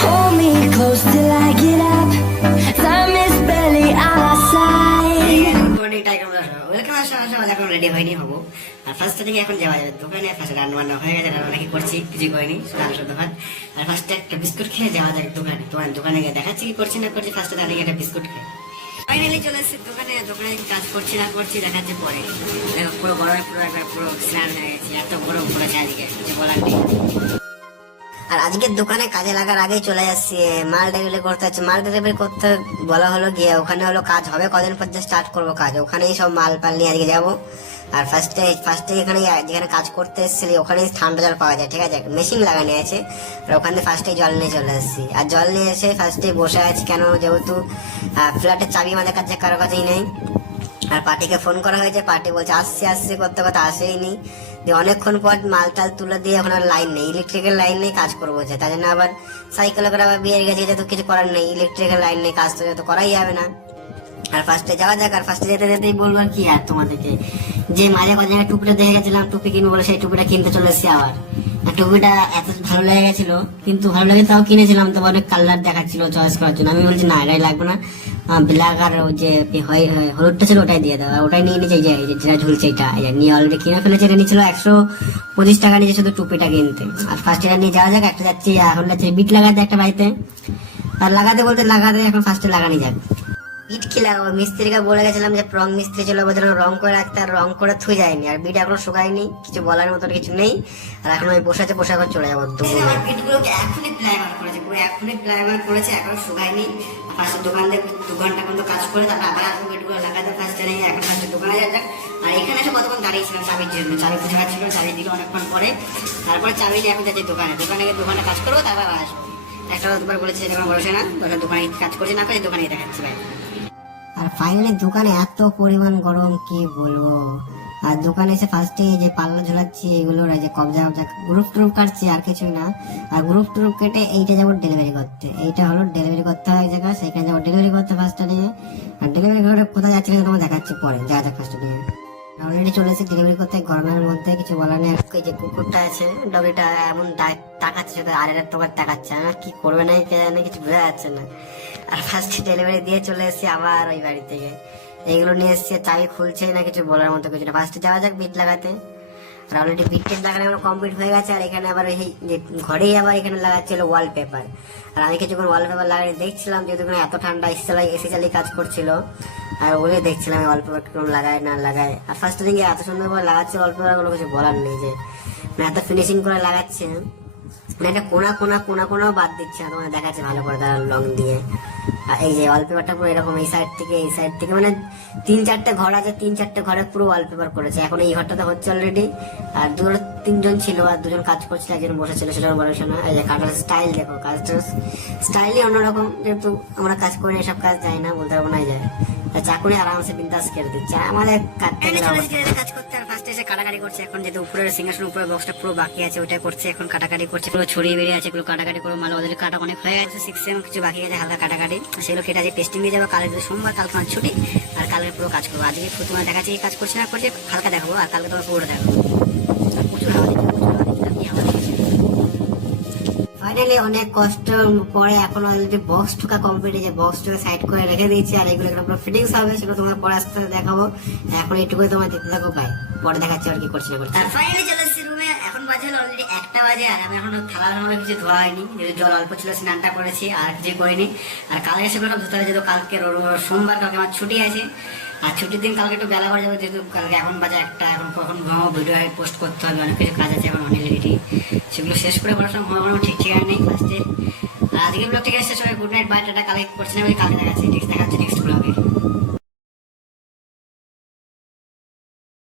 Hold me close till I get up. Time is barely on our side. এখন ready হয়নি হবো। আর first থেকে এখন যাওয়া যাবে দোকানে। ফার্স্ট রান্না বান্না হয়ে গেছে, রান্না কি করছি কিছু করিনি, মাংস দোকান। আর ফার্স্টে একটা বিস্কুট খেয়ে যাওয়া যাবে দোকানে। দোকানে গিয়ে দেখাচ্ছি কি করছি না করছি, ফার্স্টে দাঁড়িয়ে একটা বিস্কুট খেয়ে ফাইনালি চলে এসেছি দোকানে। দোকানে কাজ করছি না করছি দেখাচ্ছে পরে। দেখো পুরো গরমে পুরো একবার পুরো স্নান হয়ে গেছি, এত গরম পড়েছে আজকে কিছু বলার নেই। আর আজকের দোকানে কাজে লাগার আগেই চলে যাচ্ছি, মাল ডেলিভারি করতে হচ্ছে। মাল ডেলিভারি করতে বলা হলো গিয়ে ওখানে হলো কাজ হবে কদিন পর যে স্টার্ট করবো কাজ, ওখানেই সব মাল পাল নিয়ে আজকে যাবো। আর ফার্স্টে এখানে যেখানে কাজ করতে এসেছিলি ওখানে ঠান্ডা জল পাওয়া যায়, ঠিক আছে, মেশিন লাগানো আছে। আর ওখান থেকে ফার্স্টে জল নিয়ে চলে আসছি। আর জল নিয়ে এসে ফার্স্টে বসে আছি, কেন যেহেতু ফ্ল্যাটের চাবি আমাদের কাছে কারো কাছেই নেই। আর পার্টিকে ফোন করা হয়েছে, পার্টি বলছে আসছি আসছি করতে করতে আসেই নি। অনেকক্ষণ পর মাল টাল তুলে দিয়ে এখন আর লাইন নেই, ইলেকট্রিকের লাইন নেই, কাজ করবো যে তার জন্য আবার সাইকেলে করে আবার বিয়ের গেছে, যেহেতু কিছু করার নেই, ইলেকট্রিকের লাইন নেই, কাজ তো যেহেতু করাই যাবে না। আর ফার্স্টে যাওয়া যাক। আর ফার্স্টে যেতে যেতেই বলবো আর কি আর তোমাদেরকে, যে মাঝে কদিন আগে টুপিটা দেখে গেছিলাম, টুপি কিনবো বলে সেই টুপিটা কিনতে চলে এসেছি আবার। টুপিটা এত ভালো লেগে গেছিল, কিন্তু ভালো লাগে তাও কিনেছিলাম। তো অনেক কালার দেখাচ্ছিল চয়েস করার জন্য, আমি বলছি না এটাই লাগবে না, ব্ল্যাক আর যে হলুদটা ছিল ওটাই দিয়ে দাও। ওটাই নিয়ে নিয়েছে, যেটা ঝুলছে এটা নিয়ে অলরেডি কিনে ফেলেছে। এটা নিয়েছিল 125 টাকা নিয়েছে শুধু টুপিটা কিনতে। আর ফার্স্ট এটা নিয়ে যাওয়া যাক। একটা যাচ্ছি এখন যাচ্ছে বিট লাগাতে একটা বাড়িতে। আর লাগাতে বলতে লাগাতে এখন ফার্স্টে লাগানি যাক। বিট কি লাগাবো, মিস্ত্রিকে বলে গেছিলাম যে রং মিস্ত্রি ছিল, বলছিল রং করে রাখতে, আর রং করে থুই যায়নি। আর বিট এখনো শুকায়নি, কিছু বলার মতো কিছু নেই। আর এখন ওই বসে আছে, বসে এখন চলে যাবো। বিটগুলোকে এখনই প্লাইমার করেছে, পুরো এখনই প্লাইমার করেছে, এখনো শুকায়নি। ফার্স্টে দোকান থেকে 2 ঘন্টা পর্যন্ত কাজ করে তারপর আবার আসবো বিটগুলো লাগাতে। ফার্স্টে নেই, এখন ফার্স্টে দোকানে যাক। আর এখানে এসে কতক্ষণ দাঁড়িয়েছিলাম চাবির জন্য, চাবি খুঁজে পাচ্ছিল, চাবি দিল অনেকক্ষণ পরে। তারপরে চাবি নিয়ে এখন যাচ্ছি দোকানে গিয়ে দোকানে কাজ করবো, তারপর আবার আসবো। একটা দুবার বলেছে দোকান বলেছে না, দোকানে কাজ করছে না করে দোকানে দেখাচ্ছি ভাই। আর ফাইনালি দোকানে এত পরিমাণ গরম কি বলবো। আর দোকানে এসে ফার্স্টে যে পাল্লা ঝোলাচ্ছি এগুলোর যে কবজা গ্রুপ ট্রুপ কাটছি, আর কিছুই না। আর গ্রুপ ট্রুপ কেটে এইটা যাবো ডেলিভারি করতে, এইটা হলো ডেলিভারি করতে হয় জায়গা, সেখানে যাবো ডেলিভারি করতে ফার্স্টে নিয়ে। আর ডেলিভারি করে কোথায় যাচ্ছি তোমার দেখাচ্ছি পরে, যা যা ফার্স্টে নিয়ে অলরেডি চলে এসে ডেলিভারি করতে। গরমের মধ্যে কিছু বলার নেই। এই যে কুকুরটা আছে ডগিটা এমন তাকাচ্ছে, আর তোমার তাকাচ্ছে, আমার কি করবে না কিছু বোঝা যাচ্ছে না। আর ফার্স্ট ডেলিভারি দিয়ে চলে এসেছি আবার ওই বাড়ি থেকে। এইগুলো নিয়ে এসেছি, চাবি খুলছে না, কিছু বলার মতো কিছু না। ফার্স্টে যাওয়া যাক বিট লাগাতে। আর অলরেডি বিটের লাগানো আমার কমপ্লিট হয়ে গেছে। আর এখানে আবার এই যে ঘরেই আবার এখানে লাগাচ্ছিল ওয়ালপেপার। আর আমি কিছুক্ষণ ওয়ালপেপার লাগাই দেখছিলাম, যেহেতু এত ঠান্ডা এসি চালিয়ে কাজ করছিল। আর ওগুলোই দেখছিলাম ওয়ালপেপার কেমন লাগায় না লাগায়। আর ফার্স্ট দিকে এত সুন্দর করে লাগাচ্ছে ওয়ালপেপার গুলো, কিছু বলার নেই, যে এত ফিনিশিং করে লাগাচ্ছে। এটা কোনাও বাদ দিচ্ছে না, তোমার দেখাচ্ছে ভালো করে তারা লং দিয়ে। আর এই যে ওয়ালপেপারটা পুরো এরকম এই সাইড থেকে মানে 3-4টে ঘর আছে, 3-4টে ঘরে পুরো ওয়ালপেপার করেছে। এখন এই ঘরটাতে হচ্ছে অলরেডি। আর 3জন ছিল, আর 2জন কাজ করছিল, একজন বসেছিল, সেটাও বলেছে না। এই যে কাটার স্টাইল দেখো, কাজটার স্টাইলই অন্যরকম, যেহেতু আমরা কাজ করি এসব কাজ যাই না, বলতে পারবো না। যায় চাকুরি আরামসে বিন্দাস কেটে দিচ্ছে আমাদের কাজ করতে। আর ফার্স্টে এসে কাটাকাটি করছে, এখন যেহেতু উপরের সিংহাসন উপরে বক্সটা পুরো বাকি আছে, ওইটা করছে এখন, কাটাকাটি করছে, পুরো ছড়িয়ে বেরিয়ে আছে, এগুলো কাটাকাটি করে মাল ওদের কাটা অনেক হয়ে গেছে। 6 কিছু বাকি আছে হালকা কাটাকাটি, সেগুলো কেটে আছে পেস্টিং দিয়ে যাবো। কালকে সোমবার, কালকে আমার ছুটি। আর কালকে পুরো কাজ করবো। আজকে তোমার দেখাচ্ছি কাজ করছে না করছে, হালকা দেখাবো। আর কালকে তোমার পুরোটা দেখাবো। প্রচুর হাওয়া দিচ্ছে, ফাইনালি অনেক কষ্ট পরে এখন অলরেডি বক্স ঠোকা কমপ্লিট হয়েছে, বক্স ঠোকা সাইড করে রেখে দিয়েছি। আর এগুলো পুরো ফিটিংস হবে, সেগুলো তোমার পরে আস্তে আস্তে দেখাবো। এখন এইটুকুই তোমার দেখতে থাকো, ভাই পরে দেখাচ্ছি আর কি করছি না করছি। ফাইনালি চলে এসেছি রুমে, এখন বাজে হলো অলরেডি 1টা বাজে। আর আমি এখন থালা কিছু ধোয়া হয়নি, যেহেতু জল অল্প ছিল, স্নানটা করেছি আর কিছু করিনি। আর কালকে সেগুলো সব ধুতে হবে, যেহেতু কালকে সোমবার, কালকে আমার ছুটি আছে। আর ছুটির দিন কালকে একটু বেলা করে যাবো, যেহেতু কালকে এখন বাজে 1টা, এখন কখন ঘুমাবো, ভিডিও পোস্ট করতে হবে, অনেক কিছু কাজ আছে এখন অনেক, সেগুলো শেষ করে বললাম ঘুমাবো ঠিক ঠিকানা নেই ফার্স্টে। আর আজকে ব্লগটা শেষ হবে, গুড নাইট, বাই, টাটা। কালকে করছি না, কালকে দেখাচ্ছি, দেখাচ্ছি নেক্সট ব্লগে।